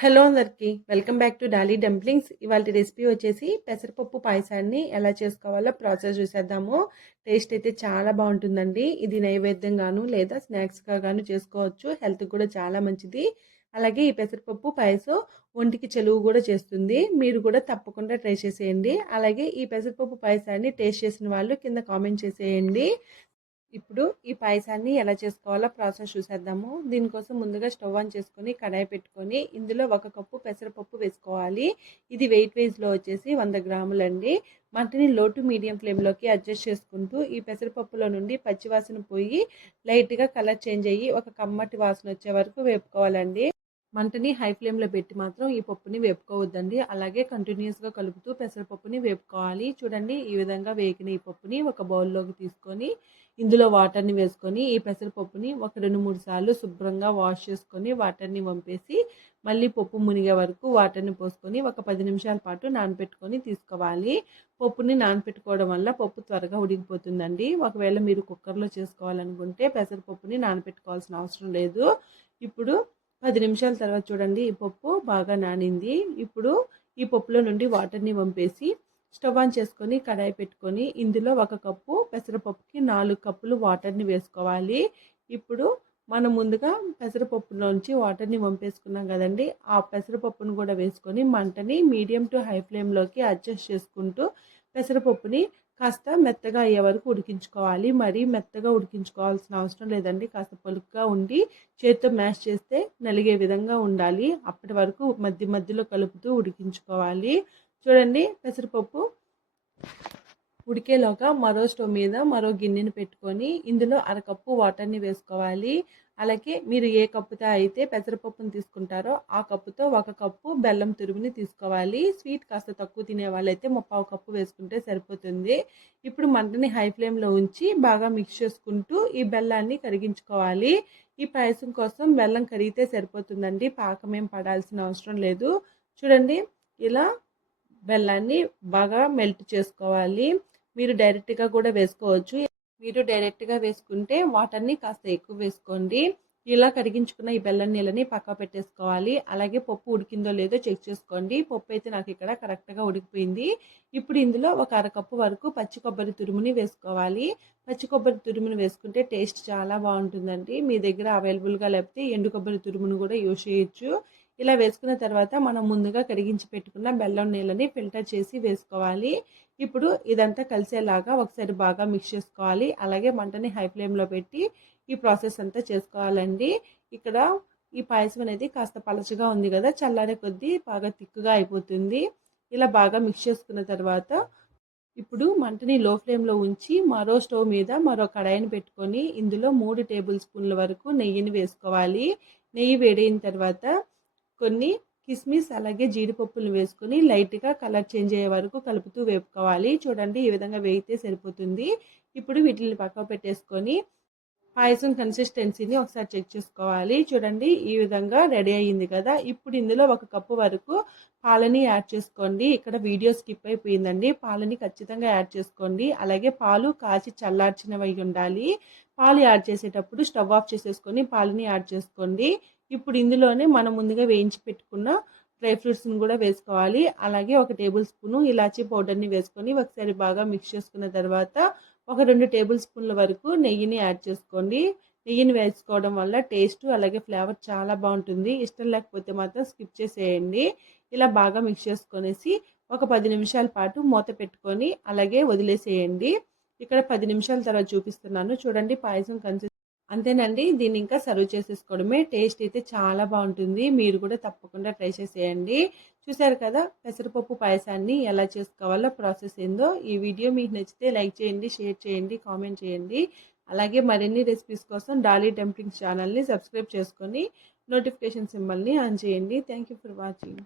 Hello అందరికీ welcome back to Dolly dumplings. ఇవాళ recipe వచ్చేసి పెసరపప్పు పాయసాన్ని ఎలా చేసుకోవాలో ప్రాసెస్ చూసేద్దాము. టేస్ట్ అయితే చాలా బాగుంటుందండి. ఇది నైవేద్యంగాను లేదా స్నాక్స్గా గాను చేసుకోవచ్చు. హెల్త్ కూడా చాలా మంచిది. అలాగే ఈ పెసరపప్పు పాయసం ఒంటికి చెలువు కూడా చేస్తుంది. మీరు కూడా తప్పకుండా ట్రై చేసేయండి. అలాగే ఈ పెసరపప్పు పాయసాన్ని టేస్ట్ చేసిన వాళ్ళు కింద కామెంట్ చేసేయండి. ఇప్పుడు ఈ పాయసాన్ని ఎలా చేసుకోవాలో ప్రాసెస్ చూసేద్దాము. దీనికోసం ముందుగా స్టవ్ ఆన్ చేసుకొని కడాయి పెట్టుకొని ఇందులో ఒక కప్పు పెసరపప్పు వేసుకోవాలి. ఇది వెయిట్ వైజ్లో వచ్చేసి వంద గ్రాములండి. మంటని లో టు మీడియం ఫ్లేమ్లోకి అడ్జస్ట్ చేసుకుంటూ ఈ పెసరపప్పులో నుండి పచ్చివాసన పోయి లైట్గా కలర్ చేంజ్ అయ్యి ఒక కమ్మటి వాసన వచ్చే వరకు వేపుకోవాలండి. మంటని హై ఫ్లేమ్లో పెట్టి మాత్రం ఈ పప్పుని వేపుకోవద్దండి. అలాగే కంటిన్యూస్గా కలుపుతూ పెసరపప్పుని వేపుకోవాలి. చూడండి ఈ విధంగా వేగిన ఈ పప్పుని ఒక బౌల్లోకి తీసుకొని ఇందులో వాటర్ని వేసుకొని ఈ పెసరపప్పుని ఒక రెండు మూడు సార్లు శుభ్రంగా వాష్ చేసుకొని వాటర్ని వంపేసి మళ్ళీ పప్పు మునిగే వరకు వాటర్ని పోసుకొని ఒక పది నిమిషాల పాటు నానబెట్టుకొని తీసుకోవాలి. పప్పుని నానబెట్టుకోవడం వల్ల పప్పు త్వరగా ఉడికిపోతుందండి. ఒకవేళ మీరు కుక్కర్లో చేసుకోవాలనుకుంటే పెసరపప్పుని నానబెట్టుకోవాల్సిన అవసరం లేదు. ఇప్పుడు పది నిమిషాల తర్వాత చూడండి ఈ పప్పు బాగా నానింది. ఇప్పుడు ఈ పప్పులో నుండి వాటర్ని వంపేసి స్టవ్ ఆన్ చేసుకొని కడాయి పెట్టుకొని ఇందులో ఒక కప్పు పెసరపప్పుకి నాలుగు కప్పులు వాటర్ని వేసుకోవాలి. ఇప్పుడు మనం ముందుగా పెసరపప్పులోంచి వాటర్ని వంపేసుకున్నాం కదండి ఆ పెసరపప్పును కూడా వేసుకొని మంటని మీడియం టు హై ఫ్లేమ్లోకి అడ్జస్ట్ చేసుకుంటూ పెసరపప్పుని కాస్త మెత్తగా అయ్యే వరకు ఉడికించుకోవాలి. మరీ మెత్తగా ఉడికించుకోవాల్సిన అవసరం లేదండి. కాస్త పొలుగ్గా ఉండి చేతితో మ్యాష్ చేస్తే నలిగే విధంగా ఉండాలి. అప్పటి వరకు మధ్య మధ్యలో కలుపుతూ ఉడికించుకోవాలి. చూడండి పెసరపప్పు ఉడికేలోగా మరో స్టవ్ మీద మరో గిన్నెని పెట్టుకొని ఇందులో అరకప్పు వాటర్ని వేసుకోవాలి. అలాగే మీరు ఏ కప్పుతో అయితే పెసరపప్పును తీసుకుంటారో ఆ కప్పుతో ఒక కప్పు బెల్లం తురుముని తీసుకోవాలి. స్వీట్ కాస్త తక్కువ తినే వాళ్ళైతే ముప్పావు కప్పు వేసుకుంటే సరిపోతుంది. ఇప్పుడు మంటని హై ఫ్లేమ్లో ఉంచి బాగా మిక్స్ చేసుకుంటూ ఈ బెల్లాన్ని కరిగించుకోవాలి. ఈ పాయసం కోసం బెల్లం కరిగితే సరిపోతుందండి. పాకం ఏం పడాల్సిన అవసరం లేదు. చూడండి ఇలా బెల్లాన్ని బాగా మెల్ట్ చేసుకోవాలి. మీరు డైరెక్ట్గా కూడా వేసుకోవచ్చు. మీరు డైరెక్ట్గా వేసుకుంటే వాటర్ని కాస్త ఎక్కువ వేసుకోండి. ఇలా కరిగించుకున్న ఈ బెల్లం నీళ్ళని పక్క పెట్టేసుకోవాలి. అలాగే పప్పు ఉడికిందో లేదో చెక్ చేసుకోండి. పప్పు అయితే నాకు ఇక్కడ కరెక్ట్గా ఉడికిపోయింది. ఇప్పుడు ఇందులో ఒక అరకప్పు వరకు పచ్చి కొబ్బరి తురుముని వేసుకోవాలి. పచ్చి కొబ్బరి తురుముని వేసుకుంటే టేస్ట్ చాలా బాగుంటుందండి. మీ దగ్గర అవైలబుల్గా లేకపోతే ఎండు కొబ్బరి తురుమును కూడా యూజ్ చేయొచ్చు. ఇలా వేసుకున్న తర్వాత మనం ముందుగా కరిగించి పెట్టుకున్న బెల్లం నీళ్ళని ఫిల్టర్ చేసి వేసుకోవాలి. ఇప్పుడు ఇదంతా కలిసేలాగా ఒకసారి బాగా మిక్స్ చేసుకోవాలి. అలాగే మంటని హై ఫ్లేమ్లో పెట్టి ఈ ప్రాసెస్ అంతా చేసుకోవాలండి. ఇక్కడ ఈ పాయసం అనేది కాస్త పలచగా ఉంది కదా చల్లారే కొద్దీ బాగా తిక్కుగా అయిపోతుంది. ఇలా బాగా మిక్స్ చేసుకున్న తర్వాత ఇప్పుడు మంటని లో ఫ్లేమ్లో ఉంచి మరో స్టవ్ మీద మరో కడాయిని పెట్టుకొని ఇందులో మూడు టేబుల్ స్పూన్ల వరకు నెయ్యిని వేసుకోవాలి. నెయ్యి వేడైన తర్వాత కొన్ని కిస్మిస్ అలాగే జీడిపప్పులు వేసుకొని లైట్గా కలర్ చేంజ్ అయ్యే వరకు కలుపుతూ వేపుకోవాలి. చూడండి ఈ విధంగా వేయితే సరిపోతుంది. ఇప్పుడు వీటిని పక్క పెట్టేసుకొని పాయసం కన్సిస్టెన్సీని ఒకసారి చెక్ చేసుకోవాలి. చూడండి ఈ విధంగా రెడీ అయ్యింది కదా. ఇప్పుడు ఇందులో ఒక కప్పు వరకు పాలని యాడ్ చేసుకోండి. ఇక్కడ వీడియో స్కిప్ అయిపోయిందండి. పాలని ఖచ్చితంగా యాడ్ చేసుకోండి. అలాగే పాలు కాచి చల్లార్చినవి ఉండాలి. పాలు యాడ్ చేసేటప్పుడు స్టవ్ ఆఫ్ చేసేసుకొని పాలని యాడ్ చేసుకోండి. ఇప్పుడు ఇందులోనే మనం ముందుగా వేయించి పెట్టుకున్న డ్రై ఫ్రూట్స్ని కూడా వేసుకోవాలి. అలాగే ఒక టేబుల్ స్పూను ఇలాచీ పౌడర్ని వేసుకొని ఒకసారి బాగా మిక్స్ చేసుకున్న తర్వాత ఒక రెండు టేబుల్ స్పూన్ల వరకు నెయ్యిని యాడ్ చేసుకోండి. నెయ్యిని వేసుకోవడం వల్ల టేస్ట్ అలాగే ఫ్లేవర్ చాలా బాగుంటుంది. ఇష్టం లేకపోతే మాత్రం స్కిప్ చేసేయండి. ఇలా బాగా మిక్స్ చేసుకొనేసి ఒక పది నిమిషాల పాటు మూత పెట్టుకొని అలాగే వదిలేసేయండి. ఇక్కడ పది నిమిషాల తర్వాత చూపిస్తున్నాను. చూడండి పాయసం కన్సి అంతేనండి దీన్ని ఇంకా సర్వ్ చేసేసుకోవడమే. టేస్ట్ అయితే చాలా బాగుంటుంది. మీరు కూడా తప్పకుండా ట్రై చేసేయండి. చూసారు కదా పెసరపప్పు పాయసాన్ని ఎలా చేసుకోవాలో ప్రాసెస్ ఏందో. ఈ వీడియో మీకు నచ్చితే లైక్ చేయండి షేర్ చేయండి కామెంట్ చేయండి. అలాగే మరిన్ని రెసిపీస్ కోసం డాలీ టెంప్లింగ్స్ ఛానల్ని సబ్స్క్రైబ్ చేసుకొని నోటిఫికేషన్ సింబల్ని ఆన్ చేయండి. Thank for watching.